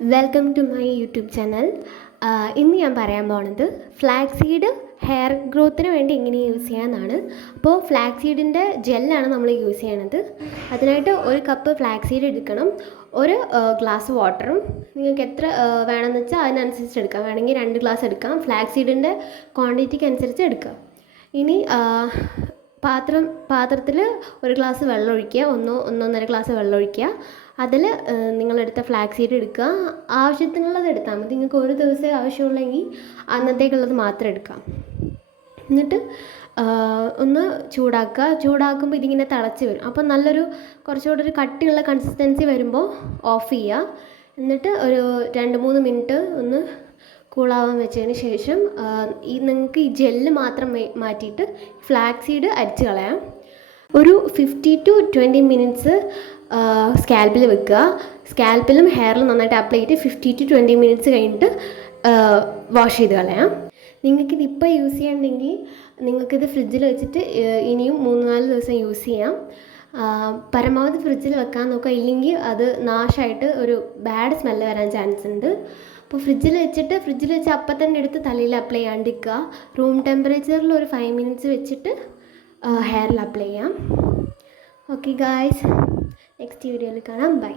Welcome to my YouTube channel. ഇന്ന് ഞാൻ പറയാൻ പോകുന്നത് ഫ്ലാക്സ് സീഡ് ഹെയർ ഗ്രോത്തിന് വേണ്ടി എങ്ങനെ യൂസ് ചെയ്യാമെന്നാണ്. അപ്പോൾ ഫ്ലാക്സ് സീഡിൻ്റെ ജെല്ലാണ് നമ്മൾ യൂസ് ചെയ്യണത്. അതിനായിട്ട് ഒരു കപ്പ് ഫ്ലാക്സ് സീഡ് എടുക്കണം, ഒരു ഗ്ലാസ് വാട്ടറും. നിങ്ങൾക്ക് എത്ര വേണമെന്ന് വെച്ചാൽ അതിനനുസരിച്ച് എടുക്കാം. വേണമെങ്കിൽ 2 ഗ്ലാസ് എടുക്കാം. ഫ്ലാക്സ് സീഡിൻ്റെ ക്വാണ്ടിറ്റിക്ക് അനുസരിച്ച് എടുക്കാം. ഇനി പാത്രത്തിൽ ഒരു ഗ്ലാസ് വെള്ളം ഒഴിക്കുക, 1-1.5 ഗ്ലാസ് വെള്ളം ഒഴിക്കുക. അതിൽ നിങ്ങളെടുത്ത ഫ്ലാക്സ് സീഡ് എടുക്കുക. ആവശ്യത്തിനുള്ളത് എടുത്താൽ മതി. നിങ്ങൾക്ക് ഒരു ദിവസം ആവശ്യമുള്ളെങ്കിൽ അന്നത്തേക്കുള്ളത് മാത്രം എടുക്കാം. എന്നിട്ട് ഒന്ന് ചൂടാക്കുമ്പോൾ ഇതിങ്ങനെ തിളച്ച് വരും. അപ്പോൾ കുറച്ചുകൂടെ ഒരു കട്ടിയുള്ള കൺസിസ്റ്റൻസി വരുമ്പോൾ ഓഫ് ചെയ്യുക. എന്നിട്ട് ഒരു 2-3 മിനിറ്റ് ഒന്ന് കൂളാവാൻ വെച്ചതിന് ശേഷം നിങ്ങൾക്ക് ഈ ജെല്ല് മാത്രം മാറ്റിയിട്ട് ഫ്ലാക്സ് സീഡ് അരിച്ച് കളയാം. ഒരു 15 to 20 മിനിറ്റ്സ് സ്കാൽപ്പിൽ വെക്കുക. സ്കാൽപ്പിലും ഹെയറിലും നന്നായിട്ട് അപ്ലൈ ചെയ്തിട്ട് 15 to 20 മിനിറ്റ്സ് കഴിഞ്ഞിട്ട് വാഷ് ചെയ്ത് കളയാം. നിങ്ങൾക്കിത് ഇപ്പോൾ യൂസ് ചെയ്യണമെങ്കിൽ നിങ്ങൾക്കിത് ഫ്രിഡ്ജിൽ വെച്ചിട്ട് ഇനിയും 3-4 ദിവസം യൂസ് ചെയ്യാം. പരമാവധി ഫ്രിഡ്ജിൽ വെക്കാൻ നോക്കുക, ഇല്ലെങ്കിൽ അത് നാശമായിട്ട് ഒരു ബാഡ് സ്മെല്ല് വരാൻ ചാൻസ് ഉണ്ട്. അപ്പോൾ ഫ്രിഡ്ജിൽ വെച്ച് അപ്പം തന്നെ എടുത്ത് തലയിൽ അപ്ലൈ ചെയ്യാണ്ടിരിക്കുക. റൂം ടെമ്പറേച്ചറിൽ ഒരു 5 മിനിറ്റ്സ് വെച്ചിട്ട് ഹെയറിൽ അപ്ലൈ ചെയ്യാം. ഓക്കെ ഗായ്സ്, നെക്സ്റ്റ് വീഡിയോയിൽ കാണാം. ബൈ.